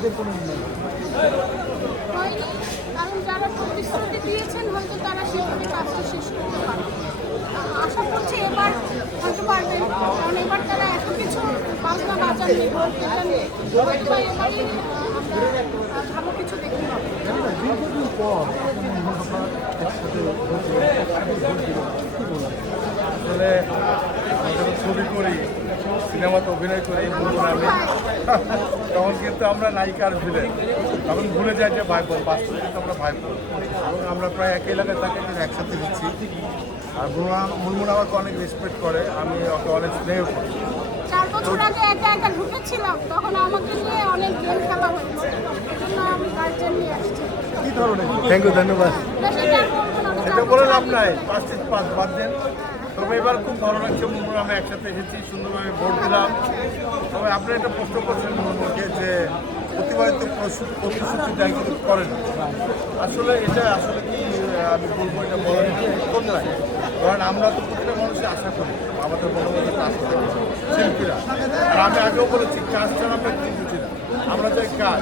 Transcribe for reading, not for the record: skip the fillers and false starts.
এদের কোনো উন্নয়ন হয়নি, কারণ যারা প্রতিশ্রুতি দিয়েছেন হয়তো তারা সেভাবে কাজটা শেষ করতে পারবে। আশা করছি এবার হয়তো পারবেন, কারণ এবার তারা এত কিছু বাজনা বাজাননি, এটা নিয়ে হয়তো বা এবারই আমরা ভালো কিছু দেখতে পাবো। দীর্ঘদিন পর একসাথে কি বললাম আসলে আমরা যখন ছবি করি, সিনেমাতে অভিনয় করি, বলুন আমি তখন কিন্তু আমরা নায়িকার ভিলেন, তখন ভুলে যাই যে ভাই বোন, বাস্তবে কিন্তু আমরা ভাই বোন এবং আমরা প্রায় একই এলাকায় থাকি, কিন্তু একসাথে দিচ্ছি। আর মুনমুন আমাকে অনেক রেসপেক্ট করে, আমি ওকে অনেক স্নেহ করি। 4 বছর আগে একা একা ঢুকেছিলাম, তখন আমাকে নিয়ে অনেক গেম খেলা হয়েছে, এজন্য আমি গার্জেন নিয়ে আসছি। কি ধরনের থ্যাংক ইউ, ধন্যবাদ। না, সেটা আর বলবো না, আমি এটা 4 বলে বছর লাভ আগে নাই, চলে 5 বাদ দেন। তবে এবার খুব ভালো লাগছে, মুনমুন আমরা একসাথে এসেছি, সুন্দরভাবে ভোট দিলাম। তবে আপনি একটা প্রশ্ন করছেন মুনমুনকে যে প্রতিবাদিত প্রতিশ্রুতি দেয় কিন্তু করেন না। আসলে এটা আসলে কি আমি বলবো, এটা বলার কোন নয়। কারণ আমরা তো প্রতিটা মানুষই আশা করি, আমাদের মনের মধ্যে কাজ করে শিল্পীরা। আর আমি আগেও বলেছি, কাজ ছাড়া আমরা কিছু বুঝি না, আমরা চাই কাজ।